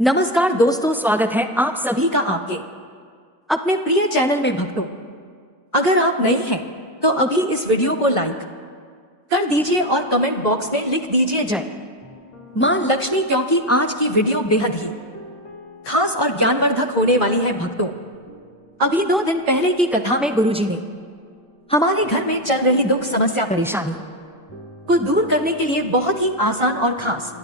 नमस्कार दोस्तों, स्वागत है आप सभी का आपके अपने प्रिय चैनल में भक्तों। अगर आप नए हैं तो अभी इस वीडियो को लाइक कर दीजिए और कमेंट बॉक्स में लिख दीजिए जय मां लक्ष्मी, क्योंकि आज की वीडियो बेहद ही खास और ज्ञानवर्धक होने वाली है भक्तों। अभी 2 दिन पहले की कथा में गुरुजी ने हमारे घर में चल रही दुख समस्या परेशानी को दूर करने के लिए बहुत ही आसान और खास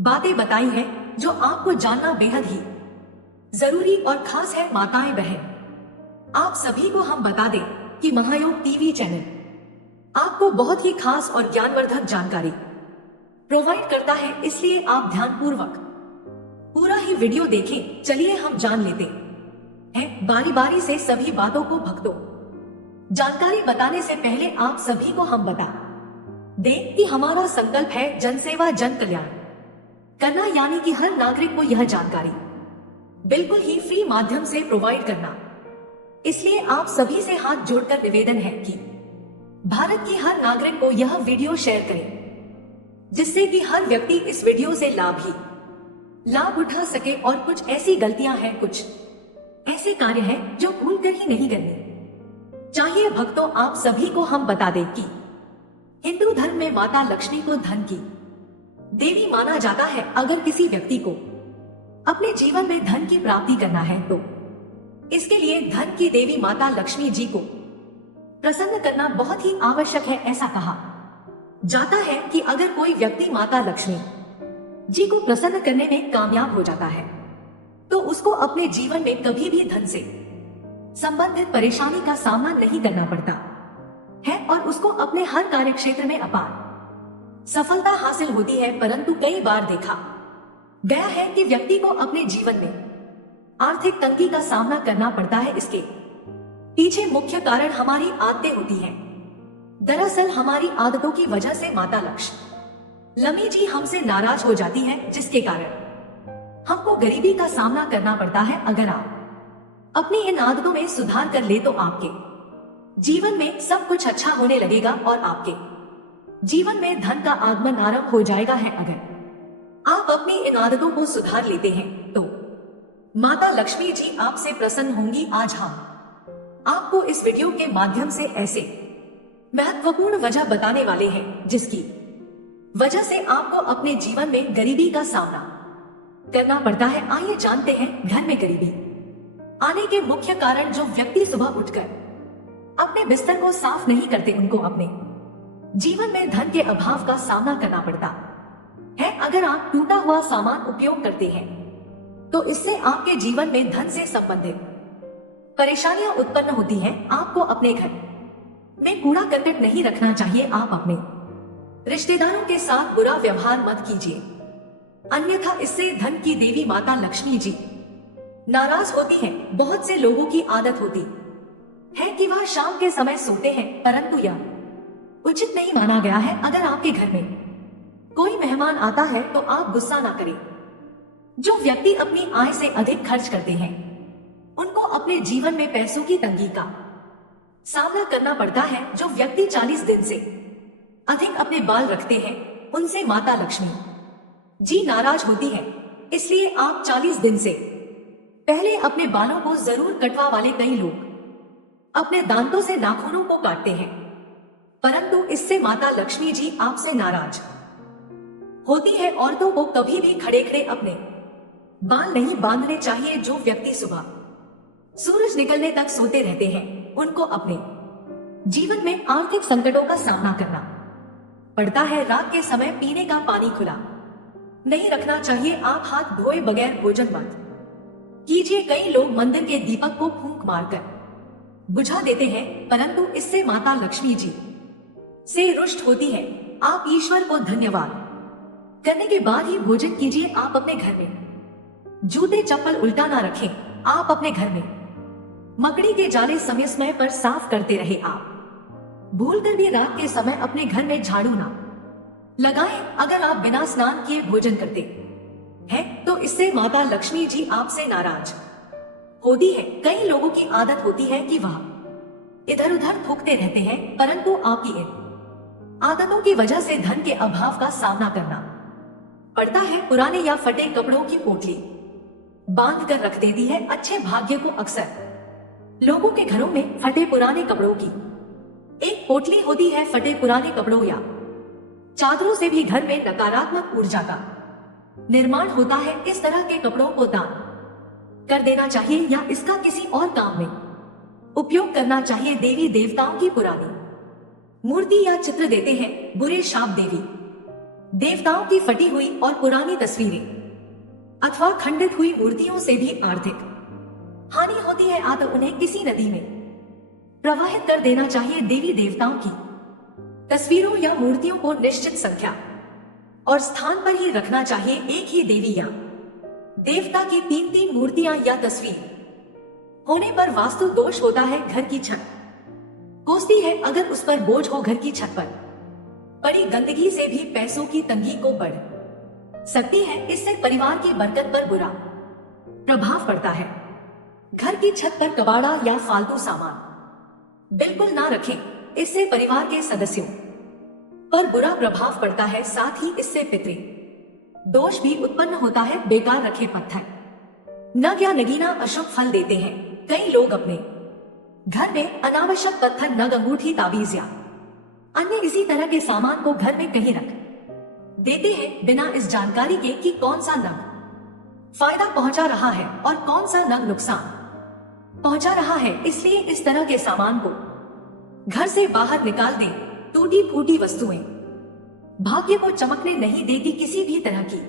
बातें बताई हैं जो आपको जानना बेहद ही जरूरी और खास है। माताएं बहन, आप सभी को हम बता दें कि महायोग टीवी चैनल आपको बहुत ही खास और ज्ञानवर्धक जानकारी प्रोवाइड करता है, इसलिए आप ध्यानपूर्वक पूरा ही वीडियो देखें। चलिए हम जान लेते हैं बारी बारी से सभी बातों को भक्तों। जानकारी बताने से पहले आप सभी को हम बता दें कि हमारा संकल्प है जनसेवा जन कल्याण करना, यानी कि हर नागरिक को यह जानकारी बिल्कुल ही फ्री माध्यम से प्रोवाइड करना। इसलिए आप सभी से हाथ जोड़कर निवेदन है कि भारत की हर नागरिक को यह वीडियो शेयर करें, जिससे कि हर व्यक्ति इस वीडियो से लाभ उठा सके। और कुछ ऐसी गलतियां हैं, कुछ ऐसे कार्य हैं जो भूलकर ही नहीं करने चाहिए भक्तों। आप सभी को हम बता दें कि हिंदू धर्म में माता लक्ष्मी को धन की देवी माना जाता है। अगर किसी व्यक्ति को अपने जीवन में धन की प्राप्ति करना है तो इसके लिए धन की देवी माता लक्ष्मी जी को प्रसन्न करना बहुत ही आवश्यक है। ऐसा कहा जाता है कि अगर कोई व्यक्ति माता लक्ष्मी जी को प्रसन्न करने में कामयाब हो जाता है तो उसको अपने जीवन में कभी भी धन से संबंधित परेशानी का सामना नहीं करना पड़ता है और उसको अपने हर कार्य क्षेत्र में अपार सफलता हासिल होती है। परंतु कई बार देखा गया है कि व्यक्ति को अपने जीवन में आर्थिक तंगी का सामना करना पड़ता है। इसके पीछे मुख्य कारण हमारी आदतें होती हैं। दरअसल हमारी आदतों की वजह से माता लक्ष्मी जी हमसे नाराज हो जाती है, जिसके कारण हमको गरीबी का सामना करना पड़ता है। अगर आप अपनी इन आदतों में सुधार कर ले तो आपके जीवन में सब कुछ अच्छा होने लगेगा और आपके जीवन में धन का आगमन आरंभ हो जाएगा है। अगर आप अपनी इन आदतों को सुधार लेते हैं तो माता लक्ष्मी जी आपसे प्रसन्न होंगी। आज हम आपको इस वीडियो के माध्यम से ऐसे महत्वपूर्ण वजह बताने वाले हैं जिसकी वजह से आपको अपने जीवन में गरीबी का सामना करना पड़ता है। आइए जानते हैं घर में गरीबी आने के मुख्य कारण। जो व्यक्ति सुबह उठकर अपने बिस्तर को साफ नहीं करते, उनको अपने जीवन में धन के अभाव का सामना करना पड़ता है। अगर आप टूटा हुआ सामान उपयोग करते हैं तो इससे आपके जीवन में धन से संबंधित परेशानियां उत्पन्न होती हैं। आपको अपने घर में कूड़ा करकट नहीं रखना चाहिए। आप अपने रिश्तेदारों के साथ बुरा व्यवहार मत कीजिए, अन्यथा इससे धन की देवी माता लक्ष्मी जी नाराज होती है। बहुत से लोगों की आदत होती है कि वह शाम के समय सोते हैं, परंतु यह उचित नहीं माना गया है। अगर आपके घर में कोई मेहमान आता है तो आप गुस्सा ना करें। जो व्यक्ति अपनी आय से अधिक खर्च करते हैं उनको अपने जीवन में पैसों की तंगी का सामना करना पड़ता है। जो व्यक्ति 40 दिन से अधिक अपने बाल रखते हैं उनसे माता लक्ष्मी जी नाराज होती है। इसलिए आप 40 दिन से पहले अपने बालों को जरूर कटवा वाले। कई लोग अपने दांतों से नाखूनों को काटते हैं, परंतु इससे माता लक्ष्मी जी आपसे नाराज होती है। औरतों को कभी भी खड़े खड़े अपने बाल नहीं बांधने चाहिए। जो व्यक्ति सुबह सूरज निकलने तक सोते रहते हैं उनको अपने जीवन में आर्थिक संकटों का सामना करना पड़ता है। रात के समय पीने का पानी खुला नहीं रखना चाहिए। आप हाथ धोए बगैर भोजन मत कीजिए। कई लोग मंदिर के दीपक को फूंक मारकर बुझा देते हैं, परंतु इससे माता लक्ष्मी जी से रुष्ट होती है। आप ईश्वर को धन्यवाद करने के बाद ही भोजन कीजिए। आप अपने घर में जूते चप्पल उल्टा ना रखें। आप अपने घर में मकड़ी के जाले समय समय पर साफ करते रहे। आप भूलकर भी रात के समय अपने घर में झाड़ू ना लगाएं। अगर आप बिना स्नान किए भोजन करते हैं तो इससे माता लक्ष्मी जी आपसे नाराज होती है। कई लोगों की आदत होती है कि वह इधर उधर थूकते रहते हैं, परंतु आपकी इन आदतों की वजह से धन के अभाव का सामना करना पड़ता है पुराने या फटे कपड़ों की पोटली बांध कर रख देती है अच्छे भाग्य को। अक्सर लोगों के घरों में फटे पुराने कपड़ों की एक पोटली होती है। फटे पुराने कपड़ों या चादरों से भी घर में नकारात्मक ऊर्जा का निर्माण होता है। इस तरह के कपड़ों को दान कर देना चाहिए या इसका किसी और काम में उपयोग करना चाहिए। देवी देवताओं की पुरानी मूर्ति या चित्र देते हैं बुरे शाप। देवी देवताओं की फटी हुई और पुरानी तस्वीरें अथवा खंडित हुई मूर्तियों से भी आर्थिक हानि होती है। अतः उन्हें किसी नदी में प्रवाहित कर देना चाहिए। देवी देवताओं की तस्वीरों या मूर्तियों को निश्चित संख्या और स्थान पर ही रखना चाहिए। एक ही देवी या देवता की 3-3 मूर्तियां या तस्वीर होने पर वास्तु दोष होता है। घर की छत कोसती है अगर उस पर बोझ हो। घर की छत पर पड़ी गंदगी से भी पैसों की तंगी को बढ़ सकती है। इससे परिवार की बरकत पर बुरा प्रभाव पड़ता है। घर की छत पर कबाड़ा या फालतू सामान बिल्कुल ना रखें, इससे परिवार के सदस्यों पर बुरा प्रभाव पड़ता है। साथ ही इससे पितृ दोष भी उत्पन्न होता है। बेकार रखे पत्थर नग या नगीना अशुभ फल देते हैं। कई लोग अपने घर में अनावश्यक पत्थर नग अंगूठी ताबीज या अन्य इसी तरह के सामान को घर में कहीं रख देते हैं बिना इस जानकारी के कि कौन सा नग फायदा पहुंचा रहा है और कौन सा नग नुकसान पहुंचा रहा है। इसलिए इस तरह के सामान को घर से बाहर निकाल दें। टूटी फूटी वस्तुएं भाग्य को चमकने नहीं देती। किसी भी तरह की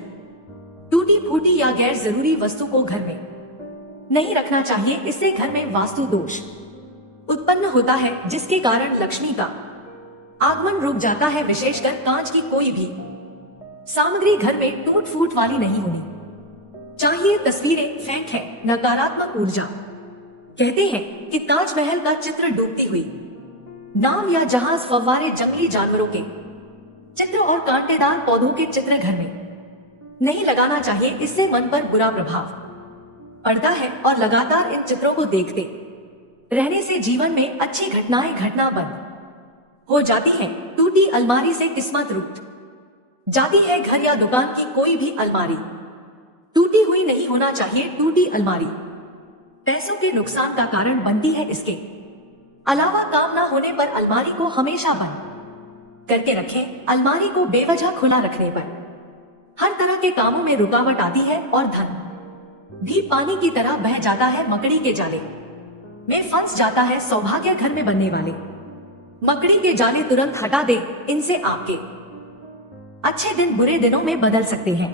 टूटी फूटी या गैर जरूरी वस्तु को घर में नहीं रखना चाहिए। इससे घर में वास्तु दोष उत्पन्न होता है जिसके कारण लक्ष्मी का आगमन रुक जाता है। विशेषकर कांच की कोई भी सामग्री घर में टूट फूट वाली नहीं होनी चाहिए। तस्वीरें फेंक है नकारात्मक ऊर्जा। कहते हैं कि ताजमहल का चित्र डूबती हुई नाव या जहाज, फव्वारे, जंगली जानवरों के चित्र और कांटेदार पौधों के चित्र घर में नहीं लगाना चाहिए। इससे मन पर बुरा प्रभाव पड़ता है और लगातार इन चित्रों को देखते रहने से जीवन में अच्छी घटनाएं घटना बंद हो जाती है। टूटी अलमारी से किस्मत रुक जाती है। घर या दुकान की कोई भी अलमारी टूटी हुई नहीं होना चाहिए। टूटी अलमारी पैसों के नुकसान का कारण बनती है। इसके अलावा काम ना होने पर अलमारी को हमेशा बंद करके रखें। अलमारी को बेवजह खुला रखने पर हर तरह के कामों में रुकावट आती है और धन भी पानी की तरह बह जाता है। मकड़ी के जाले में फंस जाता है सौभाग्य। घर में बनने वाले मकड़ी के जाले तुरंत हटा दे। इनसे आपके अच्छे दिन बुरे दिनों में बदल सकते हैं।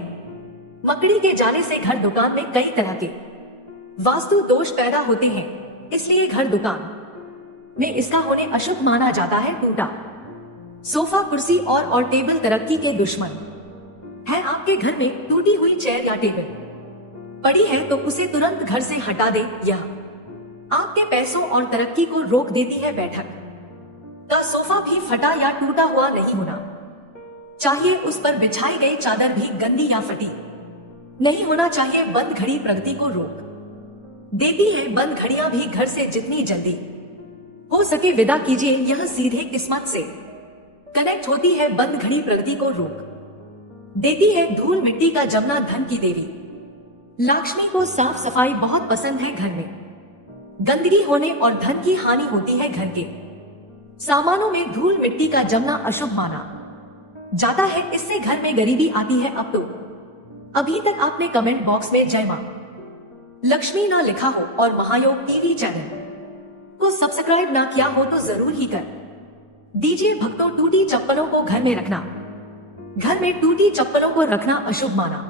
मकड़ी के जाले से घर दुकान में कई तरह के वास्तु दोष पैदा होते हैं। इसलिए घर दुकान में इसका होने अशुभ माना जाता है। टूटा सोफा, कुर्सी और टेबल तरक्की के दुश्मन है। आपके घर में टूटी हुई चेयर या टेबल पड़ी है तो उसे तुरंत घर से हटा दे। यह आपके पैसों और तरक्की को रोक देती है। बैठक का सोफा भी फटा या टूटा हुआ नहीं होना चाहिए। उस पर बिछाई गई चादर भी गंदी या फटी नहीं होना चाहिए। बंद घड़ी प्रगति को रोक देती है। बंद घड़ियां भी घर से जितनी जल्दी हो सके विदा कीजिए। यह सीधे किस्मत से कनेक्ट होती है। बंद घड़ी प्रगति को रोक देती है। धूल मिट्टी का जमना धन की देवी लक्ष्मी को साफ सफाई बहुत पसंद है। घर में गंदगी होने और धन की हानि होती है। घर के सामानों में धूल मिट्टी का जमना अशुभ माना जाता है। इससे घर में गरीबी आती है। अब तो अभी तक आपने कमेंट बॉक्स में जय मां लक्ष्मी ना लिखा हो और महायोग टीवी चैनल को सब्सक्राइब ना किया हो तो जरूर ही कर दीजिए। भक्तों, टूटी चप्पलों को घर में रखना, घर में टूटी चप्पलों को रखना अशुभ माना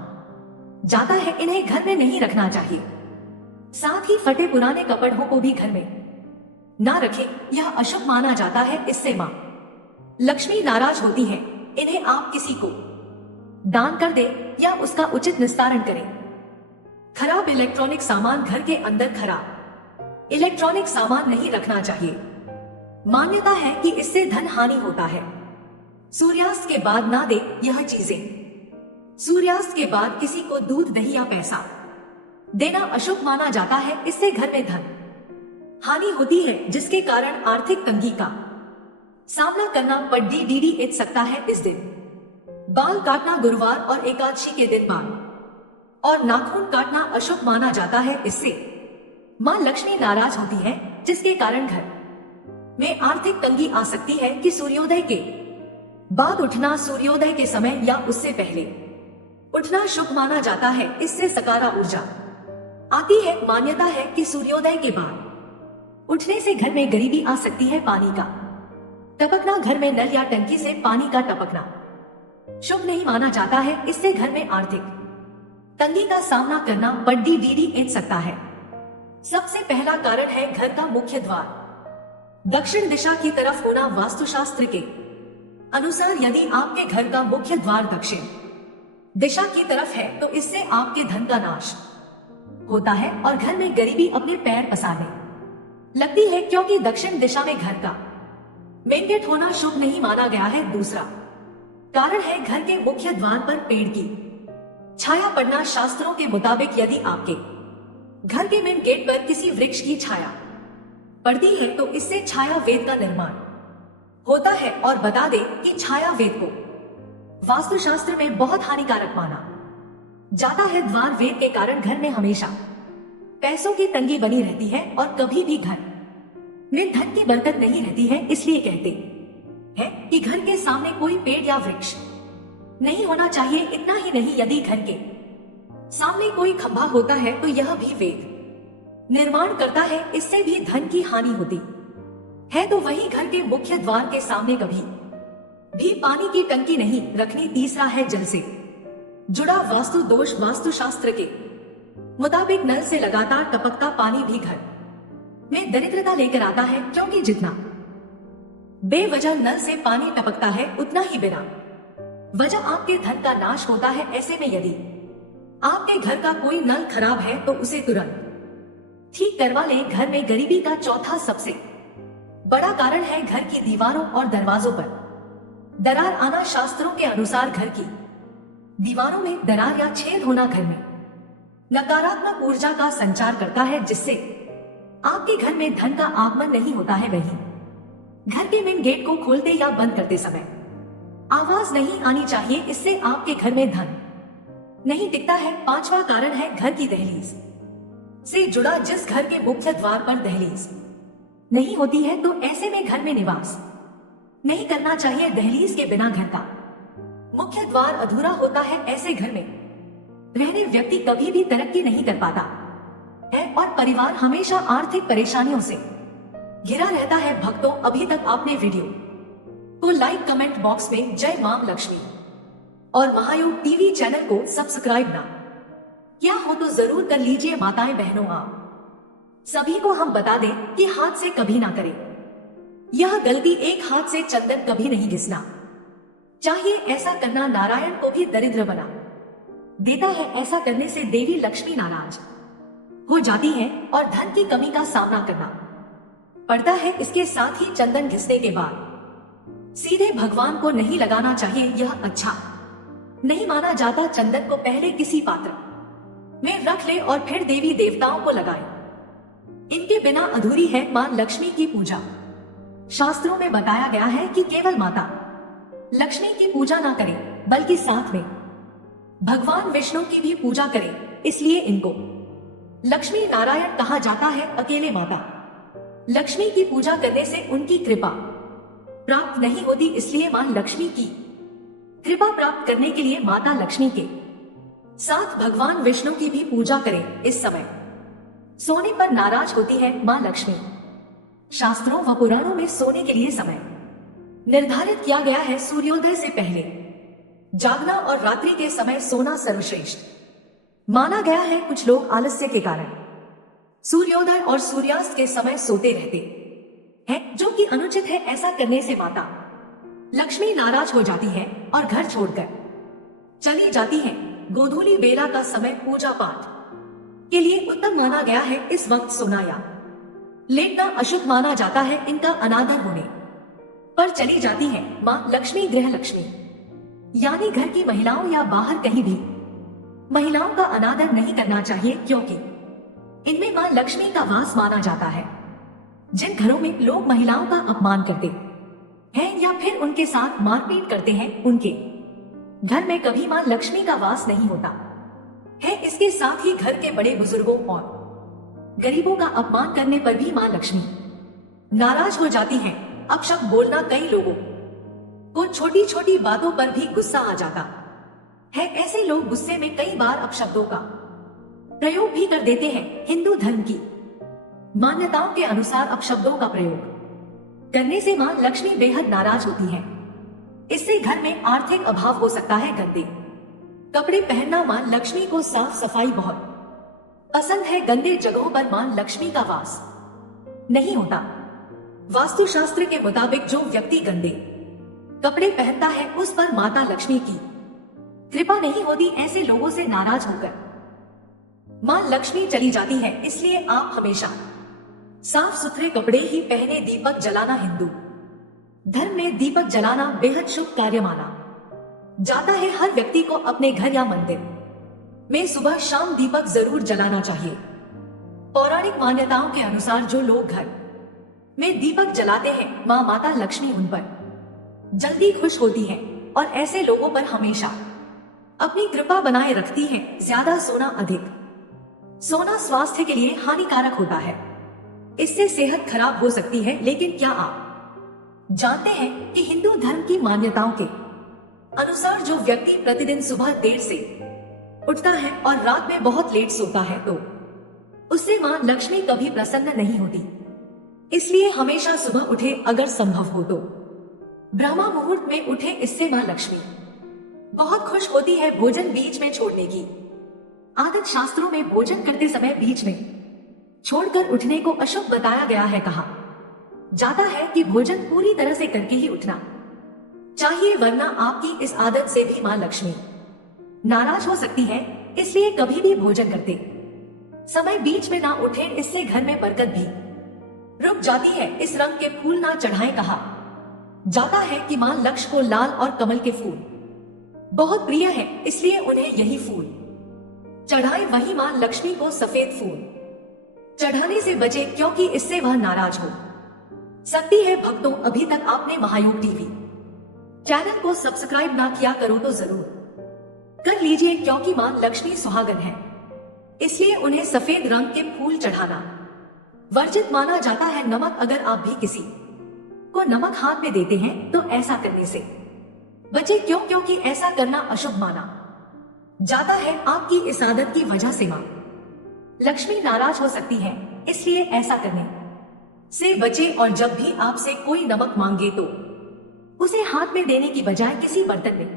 जाता है। इन्हें घर में नहीं रखना चाहिए। साथ ही फटे पुराने कपड़ों को भी घर में ना रखें, यह अशुभ माना जाता है। इससे मां लक्ष्मी नाराज होती है। इन्हें आप किसी को दान कर दें या उसका उचित निस्तारण करें। खराब इलेक्ट्रॉनिक सामान, घर के अंदर खराब इलेक्ट्रॉनिक सामान नहीं रखना चाहिए। मान्यता है कि इससे धन हानि होता है। सूर्यास्त के बाद ना दे यह चीजें। सूर्यास्त के बाद किसी को दूध, दही या पैसा देना अशुभ माना जाता है। इससे घर में धन हानि होती है जिसके कारण आर्थिक तंगी का सामना करना पड़ सकता है। इस दिन बाल काटना गुरुवार और एकादशी के दिन बाल और नाखून काटना अशुभ माना जाता है। इससे मां लक्ष्मी नाराज होती है, जिसके कारण घर में आर्थिक तंगी आ सकती है। कि सूर्योदय के बाद उठना, सूर्योदय के समय या उससे पहले उठना शुभ माना जाता है। इससे सकारात्मक ऊर्जा आती है। मान्यता है कि सूर्योदय के बाद उठने से घर में गरीबी आ सकती है। पानी का टपकना, घर में नल या टंकी से पानी का टपकना शुभ नहीं माना जाता है। इससे घर में आर्थिक तंगी का सामना करना बड़ी बीड़ी सकता है। सबसे पहला कारण है घर का मुख्य द्वार दक्षिण दिशा की तरफ होना। वास्तुशास्त्र के अनुसार यदि आपके घर का मुख्य द्वार दक्षिण दिशा की तरफ है तो इससे आपके धन का नाश होता है और घर में गरीबी अपने पैर पसारने लगती है, क्योंकि दक्षिण दिशा में घर का मेन गेट होना शुभ नहीं माना गया है। दूसरा कारण है घर के मुख्य द्वार पर पेड़ की छाया पड़ना। शास्त्रों के मुताबिक यदि आपके घर के मेन गेट पर किसी वृक्ष की छाया पड़ती है तो इससे छाया वेद का निर्माण होता है। और बता दें कि छाया वेद को वास्तुशास्त्र में बहुत हानिकारक माना जाता है। द्वार वेद के कारण घर में हमेशा पैसों की तंगी बनी रहती है और कभी भी घर में धन की बरकत नहीं रहती है। इसलिए कहते हैं कि घर के सामने कोई पेड़ या वृक्ष नहीं होना चाहिए। इतना ही नहीं, यदि घर के सामने कोई खंभा होता है तो यह भी वेद निर्माण करता है, इससे भी धन की हानि होती है। तो वही घर के मुख्य द्वार के सामने कभी भी पानी की टंकी नहीं रखनी। तीसरा है जल से जुड़ा वास्तु दोष। वास्तुशास्त्र के मुताबिक नल से लगातार टपकता पानी भी घर में दरिद्रता लेकर आता है, क्योंकि जितना बेवजह नल से पानी टपकता है उतना ही बिना वजह आपके धन का नाश होता है। ऐसे में यदि आपके घर का कोई नल खराब है तो उसे तुरंत ठीक करवा लें। घर में गरीबी का चौथा सबसे बड़ा कारण है घर की दीवारों और दरवाजों पर दरार आना। शास्त्रों के अनुसार घर की दीवारों में दरार या छेद होना घर में नकारात्मक ऊर्जा का संचार करता है, जिससे आपके घर में धन का आगमन नहीं होता है। वहीं घर के मेन गेट को खोलते या बंद करते समय आवाज नहीं आनी चाहिए, इससे आपके घर में धन नहीं टिकता है। पांचवा कारण है घर की दहलीज से जुड़ा। जिस घर के मुख्य द्वार पर दहलीज नहीं होती है तो ऐसे में घर में निवास नहीं करना चाहिए। दहलीज के बिना घर का मुख्य द्वार अधूरा होता है। ऐसे घर में रहने व्यक्ति कभी भी तरक्की नहीं कर पाता है और परिवार हमेशा आर्थिक परेशानियों से घिरा रहता है। भक्तों, अभी तक आपने वीडियो को लाइक कमेंट बॉक्स में जय मां लक्ष्मी और महायोग टीवी चैनल को सब्सक्राइब ना किया हो तो जरूर कर लीजिए। माताएं बहनों, आप सभी को हम बता दें कि हाथ से कभी ना करें यह गलती। एक हाथ से चंदन कभी नहीं घिसना चाहिए। ऐसा करना नारायण को भी दरिद्र बना देता है। ऐसा करने से देवी लक्ष्मी नाराज हो जाती है और धन की कमी का सामना करना पड़ता है। इसके साथ ही चंदन घिसने के बाद सीधे भगवान को नहीं लगाना चाहिए, यह अच्छा नहीं माना जाता। चंदन को पहले किसी पात्र में रख ले और फिर देवी देवताओं को लगाए। इनके बिना अधूरी है मां लक्ष्मी की पूजा। शास्त्रों में बताया गया है कि केवल माता लक्ष्मी की पूजा ना करें, बल्कि साथ में भगवान विष्णु की भी पूजा करें। इसलिए इनको लक्ष्मी नारायण कहा जाता है। अकेले माता लक्ष्मी की पूजा करने से उनकी कृपा प्राप्त नहीं होती, इसलिए मां लक्ष्मी की कृपा प्राप्त करने के लिए माता लक्ष्मी के साथ भगवान विष्णु की भी पूजा करें। इस समय सोने पर नाराज होती है मां लक्ष्मी। शास्त्रों व पुराणों में सोने के लिए समय निर्धारित किया गया है। सूर्योदय से पहले जागना और रात्रि के समय सोना सर्वश्रेष्ठ माना गया है। कुछ लोग आलस्य के कारण सूर्योदय और सूर्यास्त के समय सोते रहते हैं, जो कि अनुचित है। ऐसा करने से माता लक्ष्मी नाराज हो जाती है और घर छोड़कर चली जाती है। गोधूली बेला का समय पूजा पाठ के लिए उत्तम माना गया है। इस वक्त सोना या लेटना अशुद्ध माना जाता है। इनका अनादर होने पर चली जाती है मां लक्ष्मी। गृह लक्ष्मी यानी घर की महिलाओं या बाहर कहीं भी महिलाओं का अनादर नहीं करना चाहिए, क्योंकि इनमें मां लक्ष्मी का वास माना जाता है। जिन घरों में लोग महिलाओं का अपमान करते हैं या फिर उनके साथ मारपीट करते हैं, उनके घर में कभी मां लक्ष्मी का वास नहीं होता है। इसके साथ ही घर के बड़े बुजुर्गों और गरीबों का अपमान करने पर भी मां लक्ष्मी नाराज हो जाती हैं। अपशब्द बोलना, कई लोगों को छोटी छोटी बातों पर भी गुस्सा आ जाता है। ऐसे लोग गुस्से में कई बार अपशब्दों का प्रयोग भी कर देते हैं। हिंदू धर्म की मान्यताओं के अनुसार अपशब्दों का प्रयोग करने से मां लक्ष्मी बेहद नाराज होती हैं। इससे घर में आर्थिक अभाव हो सकता है। गंदे कपड़े पहनना, मां लक्ष्मी को साफ सफाई बहुत पसंद है। गंदे जगहों पर मां लक्ष्मी का वास नहीं होता। वास्तुशास्त्र के मुताबिक जो व्यक्ति गंदे कपड़े पहनता है उस पर माता लक्ष्मी की कृपा नहीं होती। ऐसे लोगों से नाराज होकर मां लक्ष्मी चली जाती है। इसलिए आप हमेशा साफ सुथरे कपड़े ही पहने। दीपक जलाना, हिंदू धर्म में दीपक जलाना बेहद शुभ कार्य माना जाता है। हर व्यक्ति को अपने घर या मंदिर में सुबह शाम दीपक जरूर जलाना चाहिए। पौराणिक मान्यताओं के अनुसार जो लोग घर में दीपक जलाते हैं, माता लक्ष्मी उन पर जल्दी खुश होती है और ऐसे लोगों पर हमेशा अपनी कृपा बनाए रखती है। ज्यादा सोना, अधिक सोना स्वास्थ्य के लिए हानिकारक होता है। इससे सेहत खराब हो सकती है। लेकिन क्या आप जानते हैं कि हिंदू धर्म की मान्यताओं के अनुसार जो व्यक्ति प्रतिदिन सुबह देर से उठता है और रात में बहुत लेट सोता है तो उससे मां लक्ष्मी कभी प्रसन्न नहीं होती। इसलिए हमेशा सुबह उठे, अगर संभव हो तो ब्रह्मा मुहूर्त में उठे। इससे मां लक्ष्मी बहुत खुश होती है। भोजन बीच में छोड़ने की आदत, शास्त्रों में भोजन करते समय बीच में छोड़कर उठने को अशुभ बताया गया है। कहा जाता है कि भोजन पूरी तरह से करके ही उठना चाहिए, वरना आपकी इस आदत से भी मां लक्ष्मी नाराज हो सकती है। इसलिए कभी भी भोजन करते समय बीच में ना उठे, इससे घर में बरकत भी रुक जाती है। इस रंग के फूल ना चढ़ाएं। कहा जाता है कि मां लक्ष्मी को लाल और कमल के फूल बहुत प्रिय है, इसलिए उन्हें यही फूल चढ़ाएं। वहीं मां लक्ष्मी को सफेद फूल चढ़ाने से बचे, क्योंकि इससे वह नाराज हो सकती है। भक्तों, अभी तक आपने महायोग टीवी चैनल को सब्सक्राइब ना किया करो तो जरूर कर लीजिए, क्योंकि मां लक्ष्मी सुहागन है, इसलिए उन्हें सफेद रंग के फूल चढ़ाना वर्जित माना जाता है। नमक, अगर आप भी किसी को नमक हाथ में देते हैं तो ऐसा करने से बचे। क्योंकि ऐसा करना अशुभ माना जाता है। आपकी इस आदत की वजह से मां लक्ष्मी नाराज हो सकती है, इसलिए ऐसा करने से बचे। और जब भी आपसे कोई नमक मांगे तो उसे हाथ में देने की बजाय किसी बर्तन में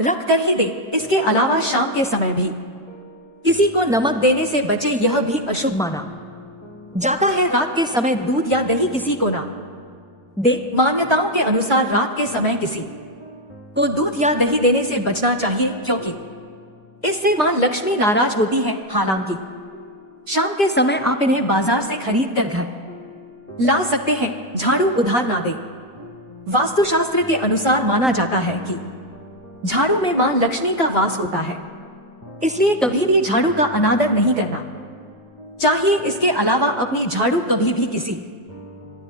रख कर ही दे। इसके अलावा शाम के समय भी किसी को नमक देने से बचे, यह भी अशुभ माना जाता है। रात के समय दूध या दही किसी को ना दे। मान्यताओं के अनुसार रात के समय किसी को दूध या दही देने से बचना चाहिए, क्योंकि इससे मां लक्ष्मी नाराज होती है। हालांकि शाम के समय आप इन्हें बाजार से खरीद कर घर ला सकते हैं। झाड़ू उधार ना दे। वास्तुशास्त्र के अनुसार माना जाता है कि झाड़ू में मां लक्ष्मी का वास होता है, इसलिए कभी भी झाड़ू का अनादर नहीं करना चाहिए। इसके अलावा अपनी झाड़ू कभी भी किसी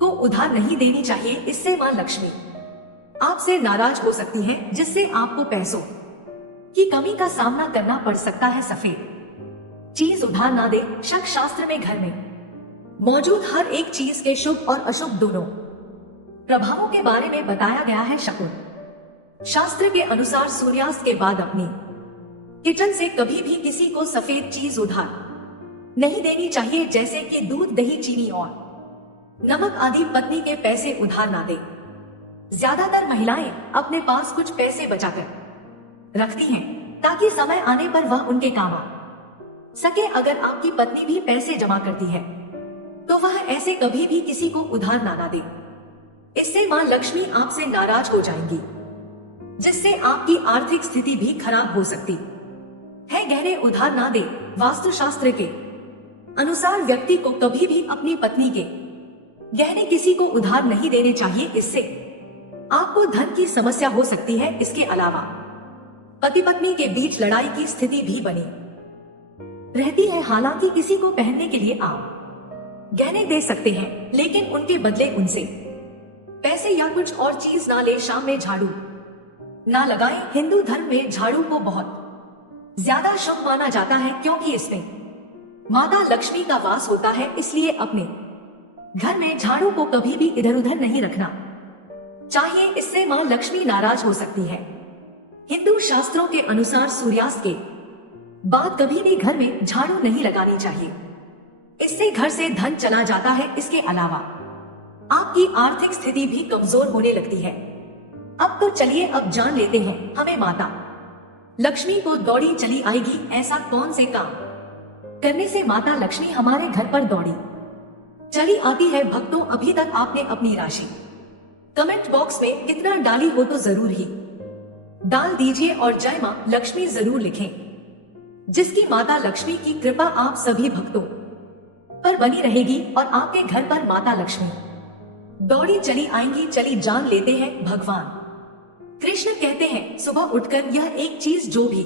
को उधार नहीं देनी चाहिए, इससे मां लक्ष्मी आपसे नाराज हो सकती है, जिससे आपको पैसों की कमी का सामना करना पड़ सकता है। सफेद चीज उधार ना दे। शक शास्त्र में घर में मौजूद हर एक चीज के शुभ और अशुभ दोनों प्रभावों के बारे में बताया गया है। शकुन शास्त्र के अनुसार सूर्यास्त के बाद अपनी किचन से कभी भी किसी को सफेद चीज उधार नहीं देनी चाहिए, जैसे कि दूध, दही, चीनी और नमक आदि। पत्नी के पैसे उधार ना दे। ज्यादातर महिलाएं अपने पास कुछ पैसे बचाकर रखती हैं, ताकि समय आने पर वह उनके काम आ सके। अगर आपकी पत्नी भी पैसे जमा करती है तो वह ऐसे कभी भी किसी को उधार ना दे। इससे मां लक्ष्मी आपसे नाराज हो जाएंगी, जिससे आपकी आर्थिक स्थिति भी खराब हो सकती है। गहने उधार ना दे। वास्तुशास्त्र के अनुसार व्यक्ति को कभी भी अपनी पत्नी के गहने किसी को उधार नहीं देने चाहिए, इससे आपको धन की समस्या हो सकती है। इसके अलावा पति पत्नी के बीच लड़ाई की स्थिति भी बनी रहती है। हालांकि किसी को पहनने के लिए आप गहने दे सकते हैं, लेकिन उनके बदले उनसे पैसे या कुछ और चीज ना ले। शाम में झाड़ू ना लगाएं। हिंदू धर्म में झाड़ू को बहुत ज्यादा शुभ माना जाता है, क्योंकि इसमें माता लक्ष्मी का वास होता है। इसलिए अपने घर में झाड़ू को कभी भी इधर उधर नहीं रखना चाहिए, इससे मां लक्ष्मी नाराज हो सकती है। हिंदू शास्त्रों के अनुसार सूर्यास्त के बाद कभी भी घर में झाड़ू नहीं लगानी चाहिए, इससे घर से धन चला जाता है। इसके अलावा आपकी आर्थिक स्थिति भी कमजोर होने लगती है। अब तो चलिए अब जान लेते हैं, हमें माता लक्ष्मी को दौड़ी चली आएगी। ऐसा कौन से काम करने से माता लक्ष्मी हमारे घर पर दौड़ी चली आती है? भक्तों, अभी तक आपने अपनी राशि कमेंट बॉक्स में कितना डाली हो तो जरूर ही डाल दीजिए और जय मां लक्ष्मी जरूर लिखें, जिसकी माता लक्ष्मी की कृपा आप सभी भक्तों पर बनी रहेगी और आपके घर पर माता लक्ष्मी दौड़ी चली आएंगी। चली जान लेते हैं। भगवान कृष्ण कहते हैं, सुबह उठकर यह एक चीज जो भी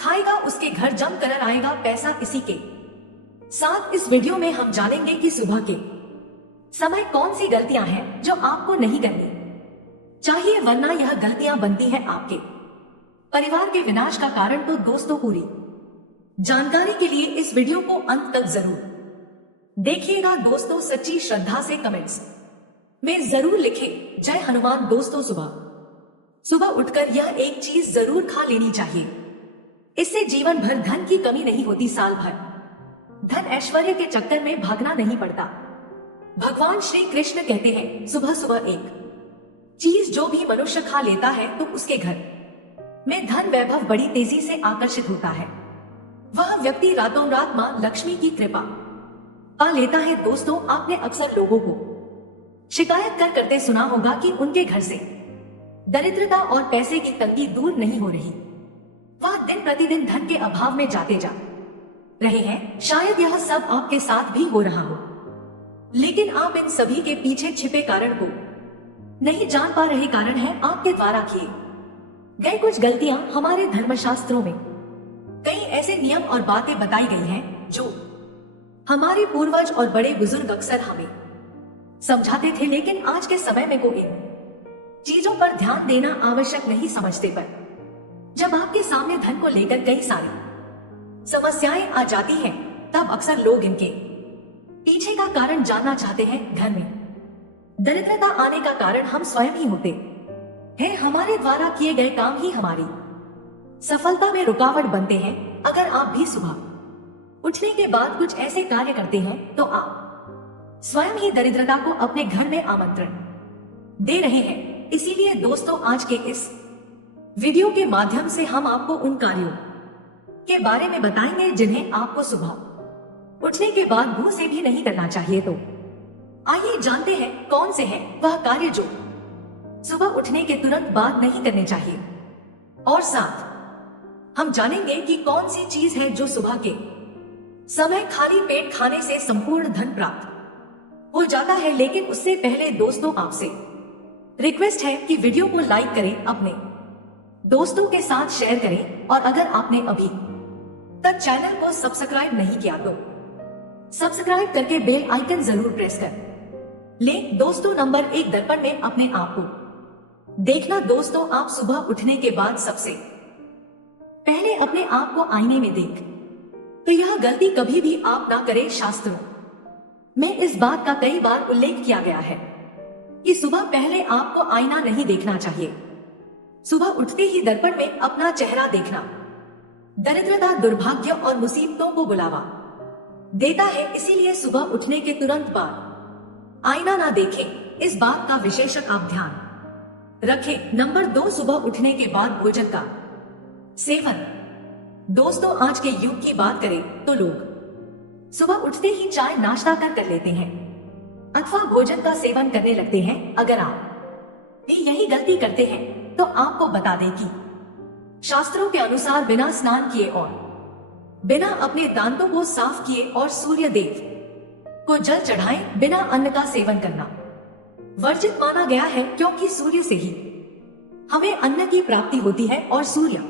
खाएगा उसके घर जम कर आएगा पैसा। इसी के साथ इस वीडियो में हम जानेंगे कि सुबह के समय कौन सी गलतियां हैं जो आपको नहीं करनी चाहिए, वरना यह गलतियां बनती है आपके परिवार के विनाश का कारण। तो दोस्तों, पूरी जानकारी के लिए इस वीडियो को अंत तक जरूर देखिएगा। दोस्तों, सच्ची श्रद्धा से कमेंट्स में जरूर लिखें, जय हनुमान। दोस्तों, सुबह उठकर यह एक चीज जरूर खा लेनी चाहिए, इससे जीवन भर धन की कमी नहीं होती। साल भर धन ऐश्वर्य के चक्कर में भागना नहीं पड़ता। भगवान श्री कृष्ण कहते हैं, सुबह सुबह एक चीज जो भी मनुष्य खा लेता है तो उसके घर में धन वैभव बड़ी तेजी से आकर्षित होता है। वह व्यक्ति रातों रात मां लक्ष्मी की कृपा पा लेता है। दोस्तों, आपने अक्सर लोगों को शिकायत करते सुना होगा कि उनके घर से दरिद्रता और पैसे की तंगी दूर नहीं हो रही, वह दिन प्रतिदिन धन के अभाव में जाते जा रहे हैं। शायद यह सब आपके साथ भी हो रहा हो, लेकिन आप इन सभी के पीछे छिपे कारण को नहीं जान पा रहे। कारण है आपके द्वारा किए गए कुछ गलतियां। हमारे धर्मशास्त्रों में कई ऐसे नियम और बातें बताई गई हैं जो हमारे पूर्वज और बड़े बुजुर्ग अक्सर हमें समझाते थे, लेकिन आज के समय में कोई इन चीजों पर ध्यान देना आवश्यक नहीं समझते। पर जब आपके सामने धन को लेकर कई सारी समस्याएं आ जाती हैं, तब अक्सर लोग इनके पीछे का कारण जानना चाहते हैं। घर में दरिद्रता आने का कारण हम स्वयं ही होते हैं। हमारे द्वारा किए गए काम ही हमारी सफलता में रुकावट बनते हैं। अगर आप भी सुबह उठने के बाद कुछ ऐसे कार्य करते हैं तो आप स्वयं ही दरिद्रता को अपने घर में आमंत्रण दे रहे हैं। इसीलिए दोस्तों, आज के इस वीडियो के माध्यम से हम आपको उन कार्यों के बारे में बताएंगे जिन्हें आपको सुबह उठने के बाद भूल से भी नहीं करना चाहिए। तो आइए जानते हैं कौन से हैं वह कार्य जो सुबह उठने के तुरंत बाद नहीं करने चाहिए, और साथ हम जानेंगे कि कौन सी चीज है जो सुबह के समय खाली पेट खाने से संपूर्ण धन प्राप्त हो जाता है। लेकिन उससे पहले दोस्तों, आपसे रिक्वेस्ट है कि वीडियो को लाइक करें, अपने दोस्तों के साथ शेयर करें, और अगर आपने अभी तक चैनल को सब्सक्राइब नहीं किया तो सब्सक्राइब करके बेल आइकन जरूर प्रेस कर ले। दोस्तों, नंबर 1, दर्पण में अपने आप को देखना। दोस्तों, आप सुबह उठने के बाद सबसे पहले अपने आप को आईने में देख तो यह गलती कभी भी आप ना करें। शास्त्रों में इस बात का कई बार उल्लेख किया गया है कि सुबह पहले आपको आईना नहीं देखना चाहिए। सुबह उठते ही दर्पण में अपना चेहरा देखना दरिद्रता, दुर्भाग्य और मुसीबतों को बुलावा देता है। इसीलिए सुबह उठने के तुरंत बाद आईना ना देखें, इस बात का विशेषक आप ध्यान रखें। नंबर 2, सुबह उठने के बाद भोजन का सेवन। दोस्तों, आज के युग की बात करें तो लोग सुबह उठते ही चाय नाश्ता कर लेते हैं अथवा भोजन का सेवन करने लगते हैं। अगर आप भी यही गलती करते हैं तो आपको बता दें कि शास्त्रों के अनुसार बिना स्नान किए और बिना अपने दांतों को साफ किए और सूर्य देव को जल चढ़ाए बिना अन्न का सेवन करना वर्जित माना गया है, क्योंकि सूर्य से ही हमें अन्न की प्राप्ति होती है और सूर्य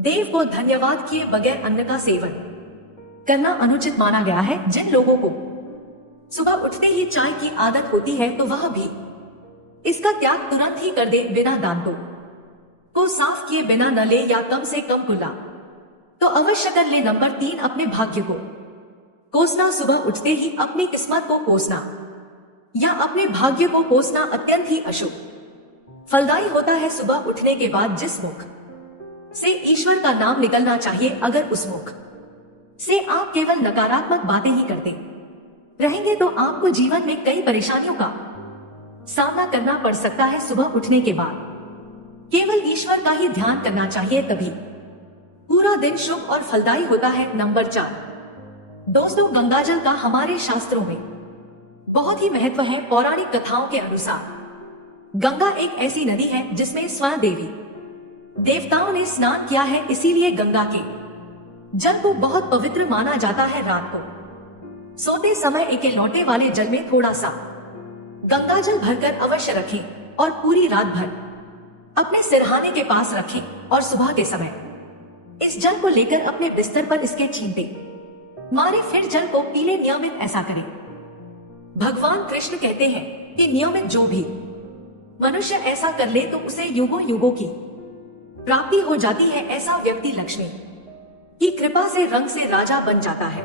देव को धन्यवाद किए बगैर अन्न का सेवन करना अनुचित माना गया है। जिन लोगों को सुबह उठते ही चाय की आदत होती है तो वह भी इसका त्याग तुरंत ही कर दे बिना दांतों को साफ किए बिना न ले या कम से कम कुल्ला तो अवश्य कर ले। नंबर 3, अपने भाग्य को कोसना। सुबह उठते ही अपनी किस्मत को कोसना या अपने भाग्य को कोसना अत्यंत ही अशुभ फलदायी होता है। सुबह उठने के बाद जिस मुख से ईश्वर का नाम निकलना चाहिए, अगर उस मुख से आप केवल नकारात्मक बातें ही करते रहेंगे तो आपको जीवन में कई परेशानियों का सामना करना पड़ सकता है। सुबह उठने के बाद केवल ईश्वर का ही ध्यान करना चाहिए, तभी पूरा दिन शुभ और फलदायी होता है। नंबर 4, दोस्तों, गंगाजल का हमारे शास्त्रों में बहुत ही महत्व है। पौराणिक कथाओं के अनुसार गंगा एक ऐसी नदी है जिसमें स्वयं देवी देवताओं ने स्नान किया है, इसीलिए गंगा के जल को बहुत पवित्र माना जाता है। रात को सोते समय एक लौटे वाले जल में थोड़ा सा गंगा जल भरकर अवश्य रखें और पूरी रात भर अपने सिरहाने के पास रखें और सुबह के समय इस जल को लेकर अपने बिस्तर पर इसके छींटे मारे, फिर जल को पी ले। नियमित ऐसा करें। भगवान कृष्ण कहते हैं कि नियमित जो भी मनुष्य ऐसा कर ले तो उसे युगों युगों की प्राप्ति हो जाती है। ऐसा व्यक्ति लक्ष्मी की कृपा से रंग से राजा बन जाता है।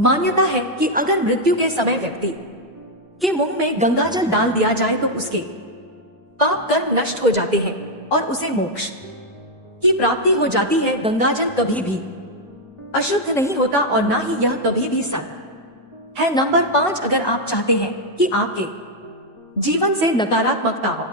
मान्यता है कि अगर मृत्यु के समय व्यक्ति के मुंह में गंगाजल डाल दिया जाए तो उसके पाप कर्म नष्ट हो जाते हैं और उसे मोक्ष की प्राप्ति हो जाती है। गंगाजल कभी भी अशुद्ध नहीं होता और ना ही यह कभी भी सत है। नंबर 5, अगर आप चाहते हैं कि आपके जीवन से नकारात्मकता हो